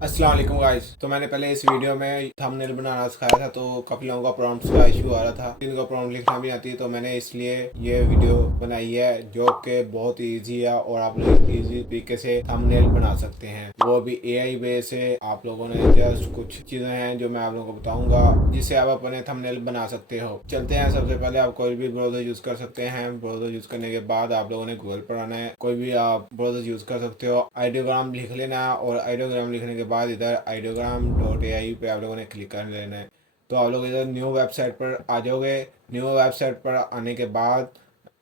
अस्सलाम वालेकुम गाइस। तो मैंने पहले इस वीडियो में थंबनेल बनाना सिखाया था, तो काफ़ी लोगों का प्रॉम्प्ट्स का इशू आ रहा था, जिनको प्रॉम्प्ट लिखना भी आती है, तो मैंने इसलिए ये वीडियो बनाई है जो कि बहुत इजी है और आप लोग इजी तरीके से थंबनेल बना सकते हैं, वो भी एआई बेस है। आप लोगों ने जस्ट कुछ चीज़ें हैं जो मैं आप लोगों को बताऊंगा जिससे आप अपने थंबनेल बना सकते हो। चलते हैं। सबसे पहले आप कोई भी ब्राउज़र यूज़ कर सकते हैं। ब्राउज़र यूज़ करने के बाद आप लोगों ने गूगल पर आना है। कोई भी आप ब्राउज़र यूज़ कर सकते हो। आइडियोग्राम लिख लेना है और आइडियोग्राम लिखने के बाद इधर ideogram.ai पे आप लोगों ने क्लिक कर लेना है। तो आप लोग इधर न्यू वेबसाइट पर आ जाओगे। न्यू वेबसाइट पर आने के बाद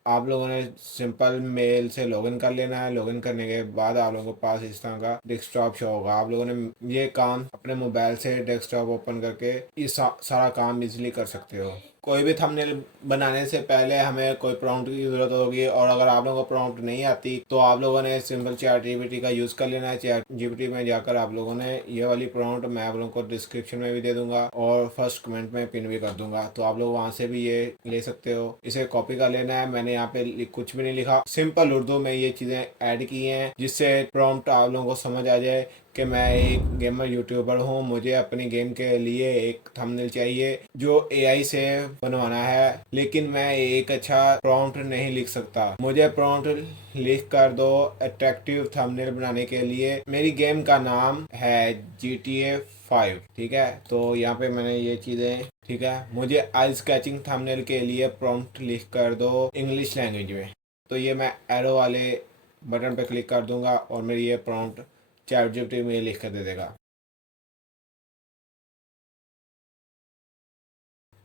आप लोगों ने सिंपल मेल से लॉगिन कर लेना है। लॉगिन करने के बाद आप लोगों के पास इस तरह का डेस्कटॉप शो होगा। आप लोगों ने ये काम अपने मोबाइल से डेस्कटॉप ओपन करके ये सारा काम इजीली कर सकते हो। कोई भी थंबनेल बनाने से पहले हमें कोई प्रॉम्प्ट की ज़रूरत होगी, और अगर आप लोगों को प्रॉम्प्ट नहीं आती तो आप लोगों ने सिंपल चैट जीपीटी का यूज़ कर लेना है। चैट जीपीटी में जाकर आप लोगों ने ये वाली प्रॉम्प्ट मैं आप लोगों को डिस्क्रिप्शन में भी दे दूंगा और फर्स्ट कमेंट में पिन भी कर दूंगा, तो आप लोग वहाँ से भी ये ले सकते हो। इसे कॉपी कर लेना है। मैंने यहाँ पे कुछ भी नहीं लिखा, सिंपल उर्दू में ये चीज़ें ऐड की हैं जिससे प्रॉम्प्ट आप लोगों को समझ आ जाए कि मैं एक गेमर यूट्यूबर हूँ, मुझे अपनी गेम के लिए एक थंबनेल चाहिए जो एआई से बनवाना है, लेकिन मैं एक अच्छा प्रॉम्प्ट नहीं लिख सकता। मुझे प्रॉम्प्ट लिख कर दो अट्रैक्टिव थंबनेल बनाने के लिए। मेरी गेम का नाम है GTA 5। ठीक है, तो यहाँ पे मैंने ये चीज़ें, ठीक है, मुझे आई स्केचिंग थंबनेल के लिए प्रॉम्प्ट लिख कर दो इंग्लिश लैंग्वेज में। तो ये मैं एरो वाले बटन पे क्लिक कर दूंगा और मेरी ये प्रॉम्प्ट चैट जीपीटी में लिख कर दे देगा।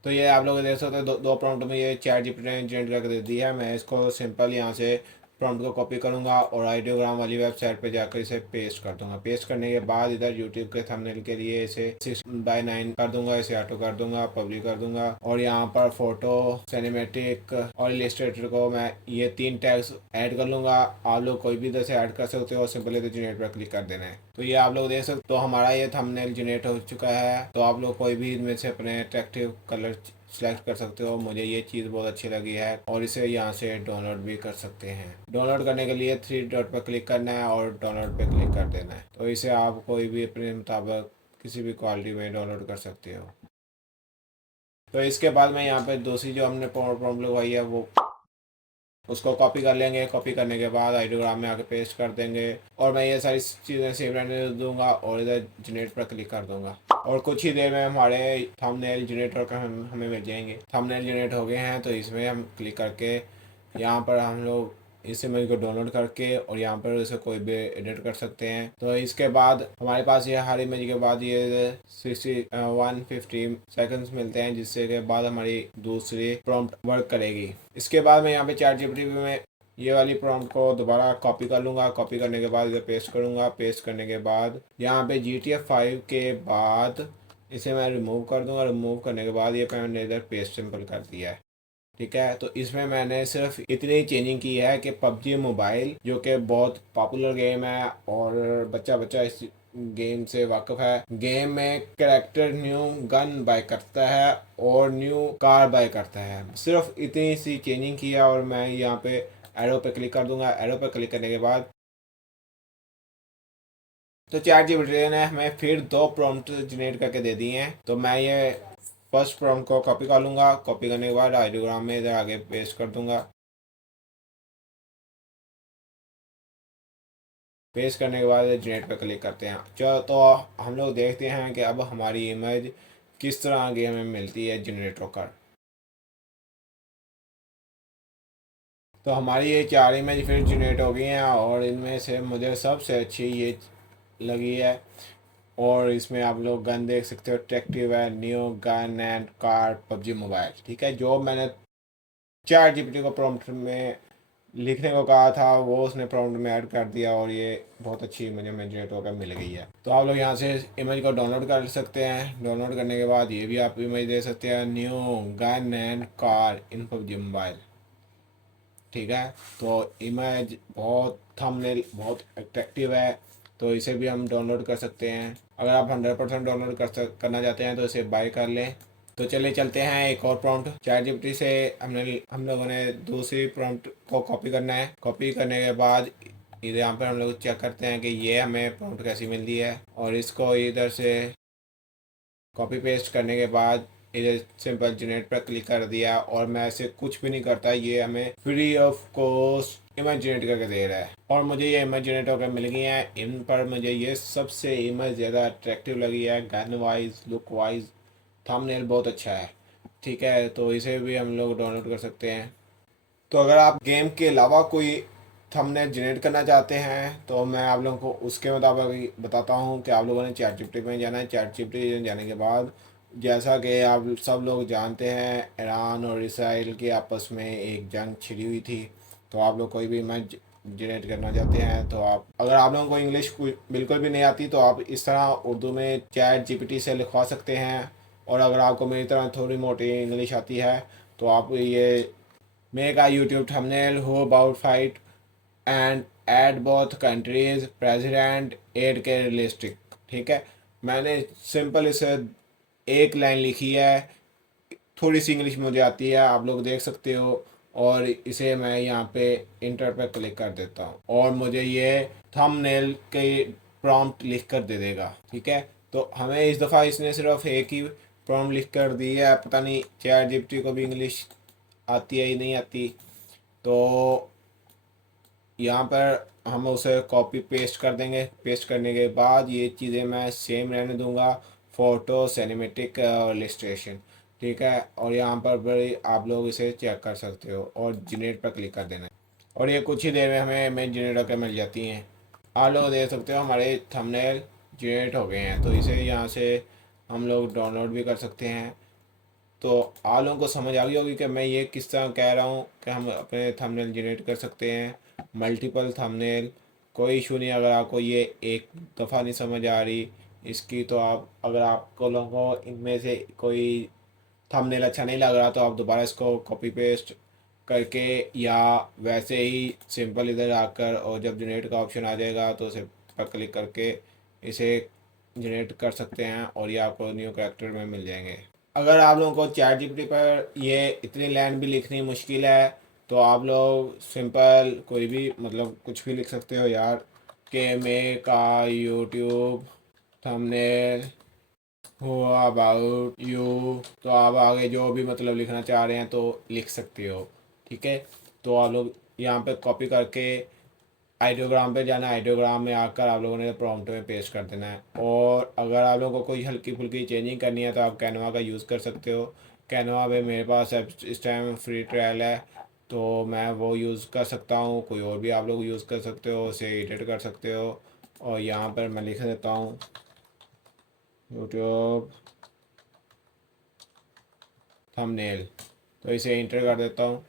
तो ये आप लोग देख सकते हो, दो प्रॉम्प्ट में ये चैट जीपीटी ने जनरेट करके दे दी है। मैं इसको सिंपल यहाँ से प्रॉम्प्ट को कॉपी करूँगा और आइडियोग्राम वाली वेबसाइट पे जाकर इसे पेस्ट कर दूंगा। पेस्ट करने के बाद इधर यूट्यूब के थंबनेल के लिए इसे 6:9 कर दूंगा, इसे ऑटो कर दूंगा, पब्लिक कर दूंगा, और यहाँ पर फोटो, सिनेमेटिक और इलिस्ट्रेटर को मैं ये 3 टैग्स ऐड कर लूंगा। आप लोग कोई भी इधर से ऐड कर सकते हो, सिंपल इधर जनरेट पर क्लिक कर देना है। तो ये आप लोग देख सकते हो, तो हमारा ये थंबनेल जनरेट हो चुका है। तो आप लोग कोई भी इनमें से अपने अट्रैक्टिव कलर सिलेक्ट कर सकते हो। मुझे ये चीज़ बहुत अच्छी लगी है और इसे यहाँ से डाउनलोड भी कर सकते हैं। डाउनलोड करने के लिए 3 डॉट पर क्लिक करना है और डाउनलोड पर क्लिक कर देना है। तो इसे आप कोई भी अपने मुताबिक किसी भी क्वालिटी में डाउनलोड कर सकते हो। तो इसके बाद मैं यहाँ पे दूसरी जो हमने प्रॉम्प्ट लगवाई है वो उसको कॉपी कर लेंगे। कॉपी करने के बाद आइडियोग्राम में आके पेस्ट कर देंगे और मैं ये सारी चीज़ें सेव रहने दूंगा और इधर जनरेट पर क्लिक कर दूंगा और कुछ ही देर में हमारे थंबनेल जनरेटर का हमें मिल जाएंगे। थंबनेल जनरेट हो गए हैं, तो इसमें हम क्लिक करके यहाँ पर हम लोग इस इमेज को डाउनलोड करके और यहाँ पर इसे कोई भी एडिट कर सकते हैं। तो इसके बाद हमारे पास ये हर इमेज के बाद ये 150 सेकंड्स मिलते हैं, जिससे के बाद हमारी दूसरी प्रॉम्प्ट वर्क करेगी। इसके बाद मैं यहाँ पे चैट जीपीटी में ये वाली प्रॉम्प्ट को दोबारा कॉपी कर लूँगा। कॉपी करने के बाद इसे पेस्ट करूँगा। पेस्ट करने के बाद यहाँ पे GTA 5 के बाद इसे मैं रिमूव कर दूँगा। रिमूव करने के बाद ये मैंने इधर पेस्ट सिंपल कर दिया है। ठीक है, तो इसमें मैंने सिर्फ इतनी चेंजिंग की है कि पबजी मोबाइल जो कि बहुत पॉपुलर गेम है और बच्चा बच्चा इस गेम से वाकिफ है। गेम में कैरेक्टर न्यू गन बाय करता है और न्यू कार बाय करता है। सिर्फ इतनी सी चेंजिंग की है और मैं यहाँ पे एरो पे क्लिक कर दूंगा। एरो पे क्लिक करने के बाद तो चैट जीपीटी ने हमें फिर 2 प्रॉम्प्ट जनरेट करके दे दिए हैं। तो मैं ये फर्स्ट प्रॉम्प्ट को कॉपी कर लूँगा। कॉपी करने के बाद आइडियोग्राम में इधर आगे पेस्ट कर दूंगा। पेस्ट करने के बाद जनरेट पर क्लिक करते हैं। चलो, तो हम लोग देखते हैं कि अब हमारी इमेज किस तरह आगे हमें मिलती है जनरेट होकर। तो हमारी ये 4 इमेज फिर जनरेट हो गई हैं और इनमें से मुझे सबसे अच्छी ये लगी है। और इसमें आप लोग गन देख सकते हो, अट्रैक्टिव है, new gun and car PUBG mobile. ठीक है, जो मैंने चैट जीपीटी को प्रॉम्प्ट में लिखने को कहा था वो उसने प्रॉम्प्ट में ऐड कर दिया और ये बहुत अच्छी इमेज हमें जनरेट होकर मिल गई है। तो आप लोग यहाँ से इमेज को डाउनलोड कर सकते हैं। डाउनलोड करने के बाद ये भी आप इमेज दे सकते हैं, new gun and car in PUBG mobile. ठीक है, तो इमेज बहुत, थंबनेल बहुत अट्रैक्टिव है, तो इसे भी हम डाउनलोड कर सकते हैं। अगर आप 100% डाउनलोड करना चाहते हैं तो इसे बाय कर लें। तो चलिए चलते हैं एक और प्रॉम्प्ट। चैट जीपीटी से हम लोगों ने दूसरी प्रॉम्प्ट को कॉपी करना है। कॉपी करने के बाद इधर यहाँ पर हम लोग चेक करते हैं कि ये हमें प्रॉम्प्ट कैसी मिलती है, और इसको इधर से कॉपी पेस्ट करने के बाद इधर सिंपल जनरेट पर क्लिक कर दिया, और मैं ऐसे कुछ भी नहीं करता, ये हमें free of cost image generate करके दे रहा है। और मुझे ये इमेज जनरेट होकर मिल गई है। इन पर मुझे ये सबसे इमेज ज़्यादा अट्रैक्टिव लगी है, gun wise, look wise, thumbnail बहुत अच्छा है। ठीक है, तो इसे भी हम लोग डाउनलोड कर सकते हैं। तो अगर आप गेम के अलावा कोई थंबनेल जनरेट करना चाहते हैं तो मैं आप लोगों को उसके मुताबिक बताता हूं कि आप लोगों ने चैट जीपीटी में जाना है। चैट जीपीटी में जाने के बाद, जैसा कि आप सब लोग जानते हैं, ईरान और इसराइल की आपस में एक जंग छिड़ी हुई थी। तो आप लोग कोई भी इमेज जनरेट करना चाहते हैं तो आप, अगर आप लोगों को इंग्लिश बिल्कुल भी नहीं आती तो आप इस तरह उर्दू में चैट जीपीटी से लिखवा सकते हैं। और अगर आपको मेरी तरह थोड़ी मोटी इंग्लिश आती है तो आप ये make a YouTube thumbnail who about fight and add both countries president add के रियलिस्टिक। ठीक है, मैंने सिंपल इसे एक लाइन लिखी है, थोड़ी सी इंग्लिश मुझे आती है, आप लोग देख सकते हो। और इसे मैं यहाँ पे इंटर पे क्लिक कर देता हूँ और मुझे ये थंबनेल के प्रॉम्प्ट लिख कर दे देगा। ठीक है, तो हमें इस दफ़ा इसने सिर्फ एक ही प्रॉम्प्ट लिख कर दी है, पता नहीं चैट जीपीटी को भी इंग्लिश आती है या नहीं आती। तो यहाँ पर हम उसे कॉपी पेस्ट कर देंगे। पेस्ट करने के बाद ये चीज़ें मैं सेम रहने दूंगा, फ़ोटो, सिनेमेटिक और इलस्ट्रेशन। ठीक है, और यहाँ पर भी आप लोग इसे चेक कर सकते हो और जनरेट पर क्लिक कर देना है, और ये कुछ ही देर में हमें इमेज जनरेट होकर मिल जाती हैं। आप लोग देख सकते हो हमारे थंबनेल जनरेट हो गए हैं। तो इसे यहाँ से हम लोग डाउनलोड भी कर सकते हैं। तो आप लोगों को समझ आ गई होगी कि मैं ये किस तरह कह रहा हूँ कि हम अपने थंबनेल जनरेट कर सकते हैं, मल्टीपल थंबनेल। कोई इशू नहीं अगर आपको ये एक दफ़ा नहीं समझ आ रही इसकी, तो आप, अगर आपको लोगों को इनमें से कोई थंबनेल अच्छा नहीं लग रहा तो आप दोबारा इसको कॉपी पेस्ट करके या वैसे ही सिंपल इधर आकर, और जब जनरेट का ऑप्शन आ जाएगा तो उसे पर क्लिक करके इसे जनरेट कर सकते हैं और ये आपको न्यू कैरेक्टर में मिल जाएंगे। अगर आप लोगों को चैट जीपीटी पर ये इतनी लाइन भी लिखनी मुश्किल है तो आप लोग सिंपल कोई भी, मतलब कुछ भी लिख सकते हो यार, के मेक आ यूट्यूब थंबनेल हो अबाउट यू। तो आप आगे जो भी मतलब लिखना चाह रहे हैं तो लिख सकते हो। ठीक है, तो आप लोग यहाँ पे कॉपी करके आइडियोग्राम पे जाना है। आइडियोग्राम में आकर आप लोगों ने प्रॉम्प्ट में पेस्ट कर देना है। और अगर आप लोगों को कोई हल्की फुल्की चेंजिंग करनी है तो आप कैनवा का यूज़ कर सकते हो। कैनवा पे मेरे पास इस टाइम फ्री ट्रायल है तो मैं वो यूज़ कर सकता हूँ। कोई और भी आप लोग यूज़ कर सकते हो, उसे एडिट कर सकते हो। और यहाँ पर मैं लिख देता हूँ यूट्यूब थंबनेल, तो इसे इंटर कर देता हूँ।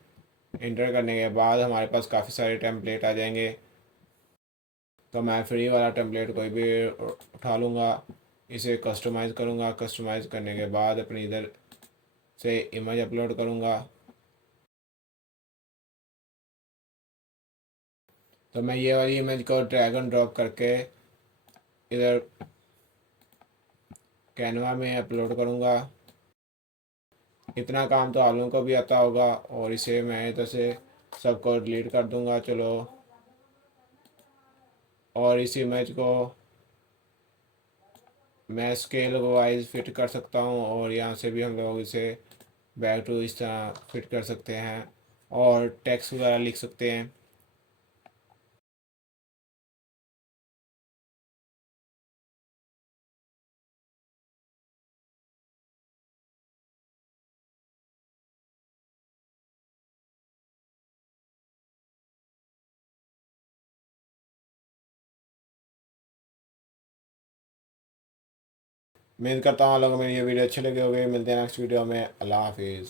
इंटर करने के बाद हमारे पास काफ़ी सारे टेम्पलेट आ जाएंगे। तो मैं फ्री वाला टेम्पलेट कोई भी उठा लूँगा, इसे कस्टमाइज़ करूँगा। कस्टमाइज़ करने के बाद अपनी इधर से इमेज अपलोड करूँगा। तो मैं ये वाली इमेज को ड्रैग एंड ड्रॉप करके इधर कैनवा में अपलोड करूँगा। इतना काम तो आप लोगों को भी आता होगा। और इसे मैं इधर से सबको डिलीट कर दूँगा। चलो, और इस इमेज को मैं स्केल वाइज फिट कर सकता हूँ, और यहाँ से भी हम लोग इसे बैक टू इस तरह फिट कर सकते हैं और टेक्स्ट वगैरह लिख सकते हैं। उम्मीद करता हूँ आप लोगों को मेरी ये वीडियो अच्छी लगी होगी। मिलते हैं नेक्स्ट वीडियो में। अल्लाह हाफिज़।